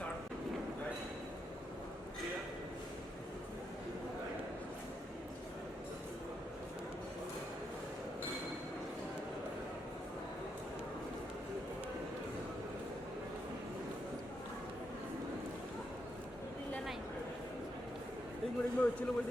एक मिनट चलो भाई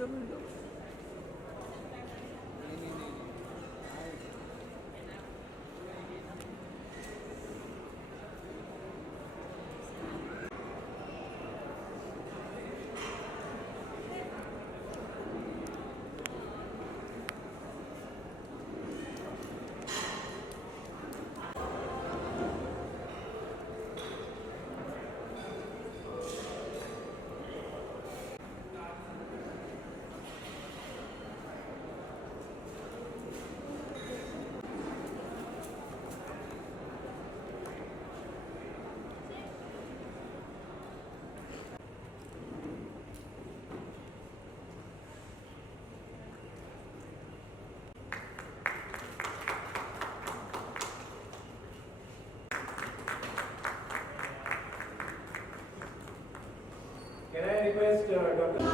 Can I request Dr.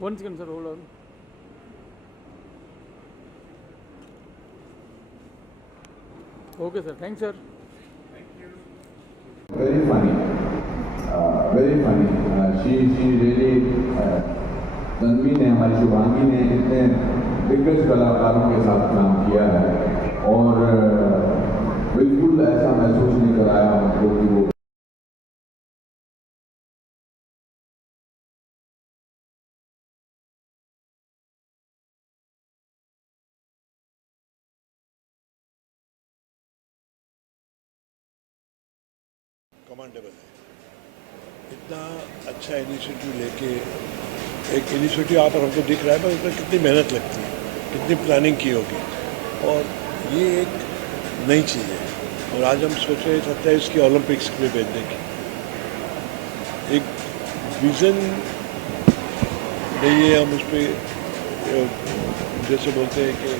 One second, sir. Hold on. Okay, sir. Thanks, sir. Very funny. Very funny. She really Tanvi ने हमारी शुभांगी ने इतने दिग्गज कलाकारों के साथ काम किया है और बिल्कुल ऐसा महसूस नहीं कराया हमको कि वो कमांडेबल है। इतना अच्छा इनिशिएटिव लेके एक इनिशिएटिव यहाँ पर हमको दिख रहा है, पर उसमें कितनी मेहनत लगती है, कितनी प्लानिंग की होगी, और ये एक नई चीज़ है। और आज हम सोच रहे 27 की ओलंपिक्स में भेजने की एक विज़न नहीं है। हम उस पर जैसे बोलते हैं कि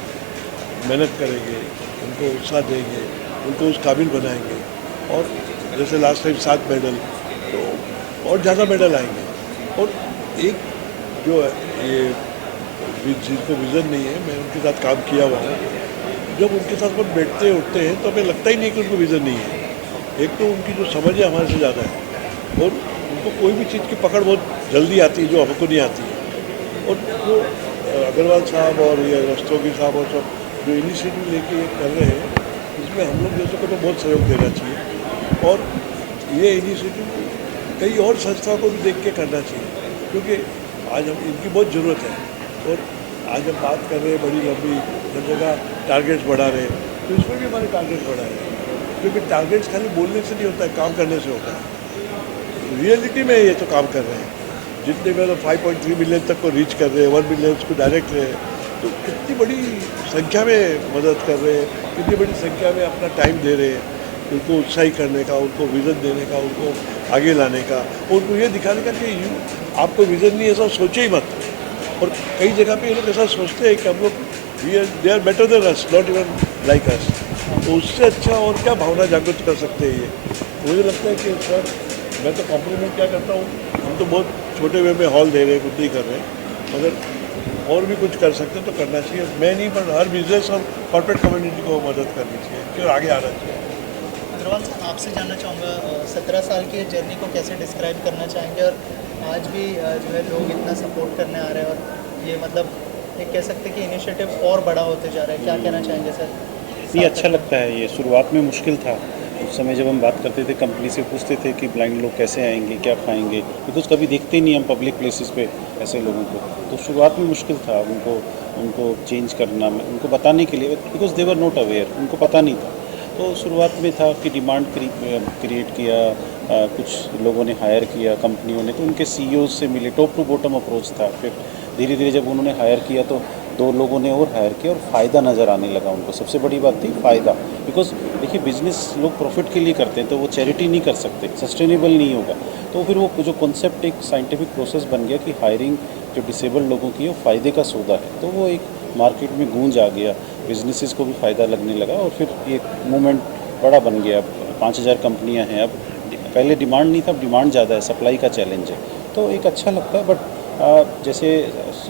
मेहनत करेंगे, उनको उत्साह देंगे, उनको उस काबिल बनाएंगे, और जैसे लास्ट टाइम 7 मेडल, तो और ज़्यादा मेडल आएंगे। और एक जो ये जिनको विज़न नहीं है, मैं उनके साथ काम किया हुआ हूँ, जब उनके साथ हम बैठते उठते हैं तो हमें लगता ही नहीं कि उनको विज़न नहीं है। एक तो उनकी जो समझ है हमारे से ज़्यादा है, और उनको कोई भी चीज़ की पकड़ बहुत जल्दी आती है जो हमको नहीं आती है। और जो अग्रवाल साहब और ये रस्तोगी साहब और सब जो इनिशिएटिव लेके कर रहे हैं, इसमें हम लोग जैसे को तो बहुत सहयोग देना चाहिए, और ये इनिशिएटिव कई और संस्थाओं को भी देख के करना चाहिए, क्योंकि आज हम इनकी बहुत ज़रूरत है। और आज हम बात कर रहे हैं बड़ी लंबी, हर जगह टारगेट्स बढ़ा रहे हैं, तो इसमें भी हमारे टारगेट्स बढ़ा रहे हैं, क्योंकि टारगेट्स खाली बोलने से नहीं होता है, काम करने से होता है। रियलिटी में ये तो काम कर रहे हैं, जितने में 5.3 मिलियन तक को रीच कर रहे हैं, 1 मिलियन को डायरेक्ट रहे हैं, तो कितनी बड़ी संख्या में मदद कर रहे हैं, कितनी बड़ी संख्या में अपना टाइम दे रहे हैं, उनको उत्साही करने का, उनको विज़न देने का, उनको आगे लाने का, उनको ये दिखाने का कि आपको विज़न नहीं, ऐसा सोचे ही मत। और कई जगह पे ये लोग ऐसा सोचते हैं कि हम लोग they are better than us, not even like us, तो उससे अच्छा और क्या भावना जागृत कर सकते हैं ये। मुझे लगता है कि सर, मैं तो कॉम्प्लीमेंट क्या करता हूँ, हम तो बहुत छोटे वे में हॉल दे रहे हैं, कुछ नहीं कर रहे हैं, मगर और भी कुछ कर सकते हैं तो करना चाहिए। मैं नहीं, पर हर बिजनेस और कॉर्पोरेट कम्युनिटी को मदद करनी चाहिए, फिर आगे आना चाहिए। अग्रवाल साहब, आपसे जानना चाहूँगा, 17 साल की जर्नी को कैसे डिस्क्राइब करना चाहेंगे, और आज भी जो है लोग इतना सपोर्ट करने आ रहे हैं, और ये मतलब ये कह सकते हैं कि इनिशिएटिव और बड़ा होते जा रहा है, क्या कहना चाहेंगे सर? ये अच्छा लगता है। ये शुरुआत में मुश्किल था, उस समय जब हम बात करते थे कंपनी से पूछते थे कि ब्लाइंड लोग कैसे आएंगे, क्या खाएंगे, बिकॉज कभी देखते ही नहीं हम पब्लिक प्लेसेस पे ऐसे लोगों को। तो शुरुआत में मुश्किल था उनको चेंज करना, उनको बताने के लिए, because they were not aware, उनको पता नहीं था। तो शुरुआत में था कि डिमांड क्रिएट किया, कुछ लोगों ने हायर किया कंपनियों ने, तो उनके सीईओ से मिले, टॉप टू बॉटम अप्रोच था। फिर धीरे धीरे जब उन्होंने हायर किया तो 2 लोगों ने और हायर किया और फ़ायदा नज़र आने लगा उनको। सबसे बड़ी बात थी फ़ायदा, बिकॉज देखिए बिज़नेस लोग प्रॉफिट के लिए करते हैं, तो वो चैरिटी नहीं कर सकते, सस्टेनेबल नहीं होगा। तो फिर वो जो कॉन्सेप्ट एक साइंटिफिक प्रोसेस बन गया कि हायरिंग जो डिसेबल्ड लोगों की है वो फ़ायदे का सौदा है, तो वो एक मार्केट में गूंज आ गया, बिजनेसेस को भी फ़ायदा लगने लगा और फिर ये मूवमेंट बड़ा बन गया। अब 5000 कंपनियां हैं, अब पहले डिमांड नहीं था, अब डिमांड ज़्यादा है, सप्लाई का चैलेंज है। तो एक अच्छा लगता है। बट जैसे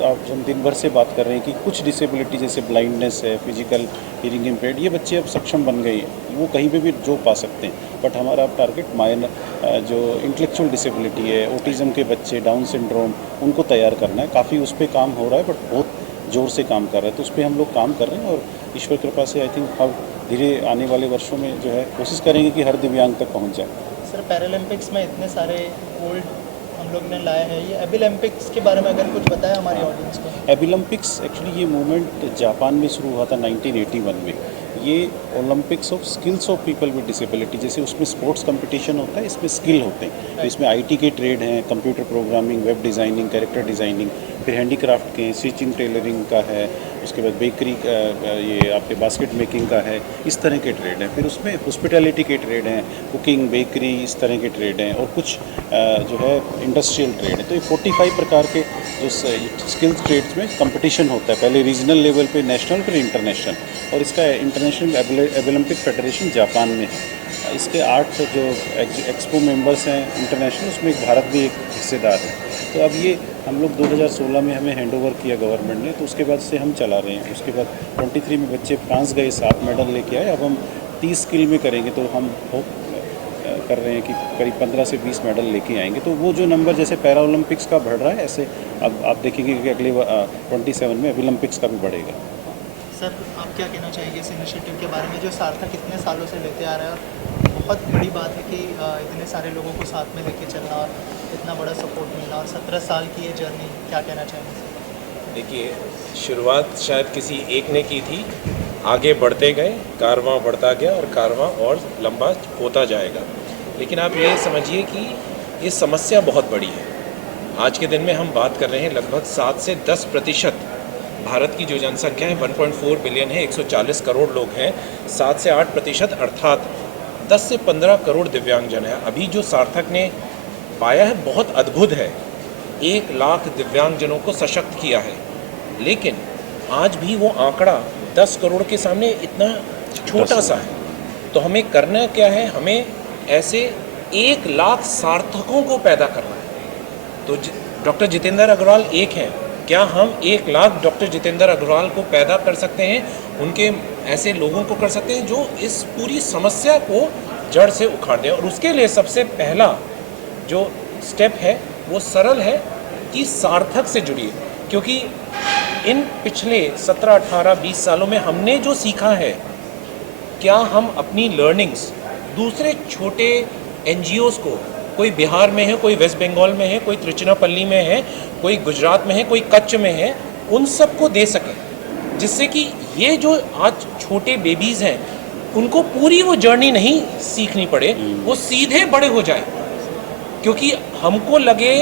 आप हम दिन भर से बात कर रहे हैं कि कुछ डिसेबिलिटी जैसे ब्लाइंडनेस है, फिजिकल हियरिंग इम्पेयर्ड, ये बच्चे अब सक्षम बन गए हैं, वो कहीं पे भी जॉब पा सकते हैं। बट हमारा अब टारगेट माइनर जो इंटेलेक्चुअल डिसेबिलिटी है, ऑटिज़म के बच्चे, डाउन सिंड्रोम, उनको तैयार करना है। काफ़ी उस पर काम हो रहा है, बट बहुत ज़ोर से काम कर रहे हैं, तो उस पर हम लोग काम कर रहे हैं और ईश्वर कृपा से आई थिंक हम धीरे आने वाले वर्षों में जो है कोशिश करेंगे कि हर दिव्यांग तक पहुंच जाए। सर पैरालंपिक्स में इतने सारे गोल्ड हम लोग ने लाए हैं, ये एबिलंपिक्स के बारे में अगर कुछ बताया हमारी ऑडियंस को। एबिलंपिक्स एक्चुअली ये मूवमेंट जापान में शुरू हुआ था 1981 में। ये Olympics of skills of people with disability, जैसे उसमें स्पोर्ट्स कंपटीशन होता है, इसमें स्किल होते हैं। तो इसमें आईटी के ट्रेड हैं, computer programming, web designing, character designing, फिर हैंडीक्राफ्ट के, स्टिचिंग टेलरिंग का है, उसके बाद बेकरी का, ये आपके बास्केट मेकिंग का है, इस तरह के ट्रेड हैं। फिर उसमें हॉस्पिटैलिटी के ट्रेड हैं, कुकिंग, बेकरी, इस तरह के ट्रेड हैं, और कुछ जो है इंडस्ट्रियल ट्रेड है। तो ये 45 प्रकार के जो स्किल्स ट्रेड्स में कंपटीशन होता है, पहले रीजनल लेवल पे, नेशनल, फिर इंटरनेशनल, और इसका इंटरनेशनल ओलंपिक फेडरेशन जापान में है। इसके 8 जो एक्सपो मेंबर्स हैं इंटरनेशनल, उसमें एक भारत भी एक हिस्सेदार है। तो अब ये हम लोग 2016 में हमें हैंडओवर किया गवर्नमेंट ने, तो उसके बाद से हम चला रहे हैं। उसके बाद 23 में बच्चे फ्रांस गए, 7 मेडल लेके आए। अब हम 30 स्किल में करेंगे, तो हम होप कर रहे हैं कि करीब 15 से 20 मेडल लेके आएंगे। तो वो जो नंबर जैसे पैरा ओलंपिक्स का बढ़ रहा है, ऐसे अब आप देखेंगे कि अगले 27 में ओलंपिक्स का भी बढ़ेगा। सर आप क्या कहना चाहेंगे इस इनिशिएटिव के बारे में जो सार्थक इतने सालों से लेते आ रहा है, और बहुत बड़ी बात है कि इतने सारे लोगों को साथ में लेके चलना और इतना बड़ा सपोर्ट मिलना, और 17 साल की ये जर्नी, क्या कहना चाहेंगे? देखिए, शुरुआत शायद किसी एक ने की थी, आगे बढ़ते गए, कारवां बढ़ता गया और कारवां और लंबा होता जाएगा। लेकिन आप ये समझिए कि ये समस्या बहुत बड़ी है। आज के दिन में हम बात कर रहे हैं लगभग 7 से 10% भारत की जो जनसंख्या है 1.4 बिलियन है, 140 करोड़ लोग हैं, 7 से 8% अर्थात 10 से 15 करोड़ दिव्यांगजन है। अभी जो सार्थक ने पाया है बहुत अद्भुत है, 1 लाख दिव्यांगजनों को सशक्त किया है। लेकिन आज भी वो आंकड़ा 10 करोड़ के सामने इतना छोटा सा है। तो हमें करना क्या है? हमें ऐसे 1 लाख सार्थकों को पैदा करना है। तो डॉक्टर जितेंद्र अग्रवाल एक हैं, क्या हम 1 लाख डॉक्टर जितेंद्र अग्रवाल को पैदा कर सकते हैं? उनके ऐसे लोगों को कर सकते हैं जो इस पूरी समस्या को जड़ से उखाड़ दें। और उसके लिए सबसे पहला जो स्टेप है वो सरल है कि सार्थक से जुड़िए, क्योंकि इन पिछले 17, 18, 20 सालों में हमने जो सीखा है, क्या हम अपनी लर्निंग्स दूसरे छोटे NGOs को, कोई बिहार में है, कोई वेस्ट बंगाल में है, कोई त्रिचुनापल्ली में है, कोई गुजरात में है, कोई कच्छ में है, उन सबको दे सकें, जिससे कि ये जो आज छोटे बेबीज़ हैं उनको पूरी वो जर्नी नहीं सीखनी पड़े, वो सीधे बड़े हो जाए। क्योंकि हमको लगे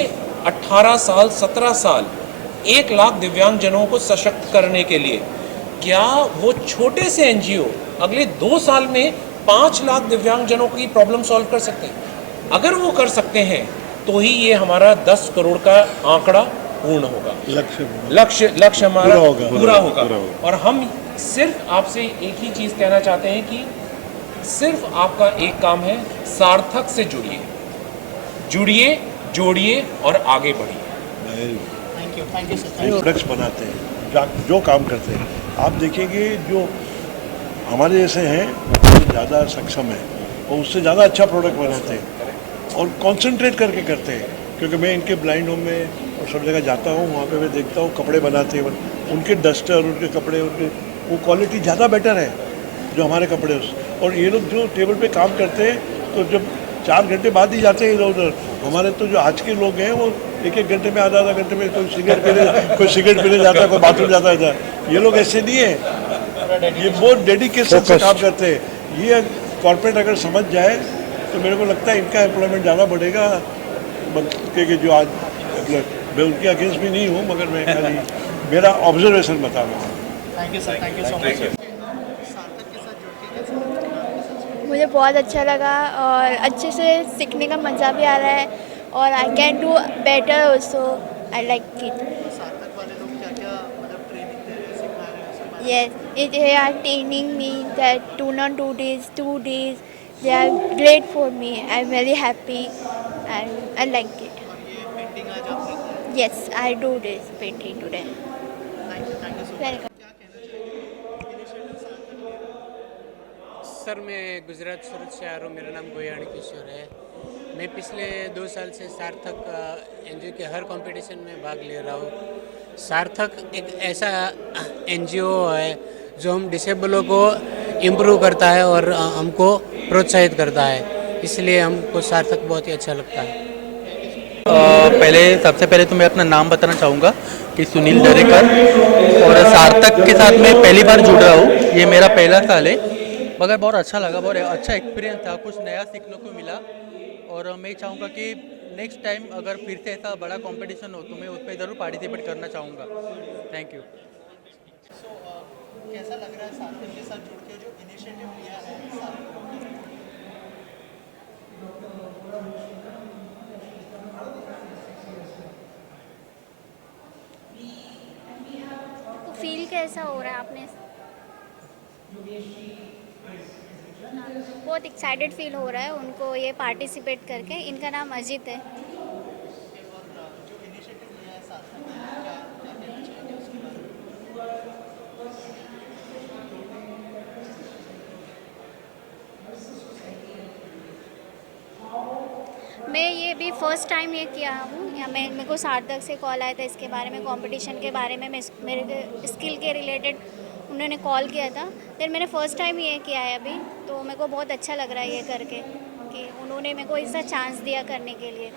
18 साल 17 साल 1 लाख दिव्यांगजनों को सशक्त करने के लिए, क्या वो छोटे से NGO अगले 2 साल में 5 लाख दिव्यांगजनों की प्रॉब्लम सॉल्व कर सकते हैं? अगर वो कर सकते हैं तो ही ये हमारा 10 करोड़ का आंकड़ा पूर्ण होगा, लक्ष्य हमारा पूरा होगा। और हम सिर्फ आपसे एक ही चीज़ कहना चाहते हैं कि सिर्फ आपका एक काम है, सार्थक से जुड़िए, जोड़िए और आगे बढ़िए। Thank you sir. प्रोडक्ट्स बनाते हैं, जो काम करते हैं, आप देखेंगे जो हमारे जैसे हैं वो ज़्यादा सक्षम है और उससे ज़्यादा अच्छा प्रोडक्ट बनाते हैं और कंसंट्रेट करके करते हैं। क्योंकि मैं इनके ब्लाइंड होम में और सब जगह जाता हूँ, वहाँ पे मैं देखता हूँ कपड़े बनाते हैं, उनके डस्टर, उनके कपड़े, उनके वो क्वालिटी ज़्यादा बेटर है जो हमारे कपड़े। और ये लोग जो टेबल पे काम करते हैं तो जब 4 घंटे बाद ही जाते हैं इधर उधर। हमारे तो जो आज के लोग हैं वो 1-1 घंटे में आधा घंटे में कोई सिगरेट पीने जाता है, कोई बाथरूम जाता है। ये लोग ऐसे नहीं है, ये बहुत डेडिकेशन से काम करते हैं। ये कॉर्पोरेट अगर समझ जाए तो मेरे को लगता है इनका एम्प्लॉयमेंट ज़्यादा बढ़ेगा। क्योंकि जो आज मैं उनके अगेंस्ट भी नहीं हूँ, मगर मैं खाली मेरा ऑब्जर्वेशन बता रहा हूँ। Thank you sir, thank you so much. सार्थक के साथ जुड़ के कैसा लगा? मुझे बहुत अच्छा लगा और अच्छे से सीखने का मज़ा भी आ रहा है और I can do better also. I like it. सार्थक वाले लोग क्या क्या मतलब ट्रेनिंग दे रहे हैं, सिखा रहे हैं उसके बारे में? Yes, they are training me that 2 days, 2 days. They are great for me. I'm very happy and I like it. और ये पेंटिंग आज आपने की? Yes, I do this painting today. Thank you so much. Welcome. क्या कहना चाहिए initiative सार्थक ले रहा है? सर मैं गुजरात सूरत से आ रहा हूँ। मेरा नाम गोयाणी किशोर है। मैं पिछले 2 साल से सार्थक एनजीओ के हर कंपटीशन में भाग ले रहा हूँ। सार्थक एक ऐसा एनजीओ है जो हम डिसेबलों को इम्प्रूव करता है और हमको प्रोत्साहित करता है, इसलिए हमको सार्थक बहुत ही अच्छा लगता है। सबसे पहले तो मैं अपना नाम बताना चाहूँगा कि सुनील दरेकर, और सार्थक के साथ मैं पहली बार जुड़ रहा हूँ। ये मेरा पहला साल है, मगर बहुत अच्छा लगा, बहुत अच्छा एक्सपीरियंस था, कुछ नया सीखने को मिला। और मैं चाहूँगा कि नेक्स्ट टाइम अगर फिर से ऐसा बड़ा कंपटीशन हो तो मैं उस पर ज़रूर पार्टिसिपेट करना चाहूँगा। Thank you. कैसा लग रहा है सार्थक के साथ जुड़ के जो इनिशिएटिव लिया है सार्थक ने? तो फील कैसा हो रहा है आपने? बहुत एक्साइटेड फील हो रहा है उनको ये पार्टिसिपेट करके। इनका नाम अजीत है। जो इनिशिएटिव लिया है सार्थक ने, क्या क्या कहना चाहिए उसके बारे में? मैं ये भी फर्स्ट टाइम ये किया हूँ, या मेरे को सार्थक से कॉल आया था इसके बारे में, कंपटीशन के बारे में। मैं मेरे स्किल के रिलेटेड उन्होंने कॉल किया था, फिर मैंने फ़र्स्ट टाइम ये किया है अभी। तो मेरे को बहुत अच्छा लग रहा है ये करके कि उन्होंने मेरे को ऐसा चांस दिया करने के लिए।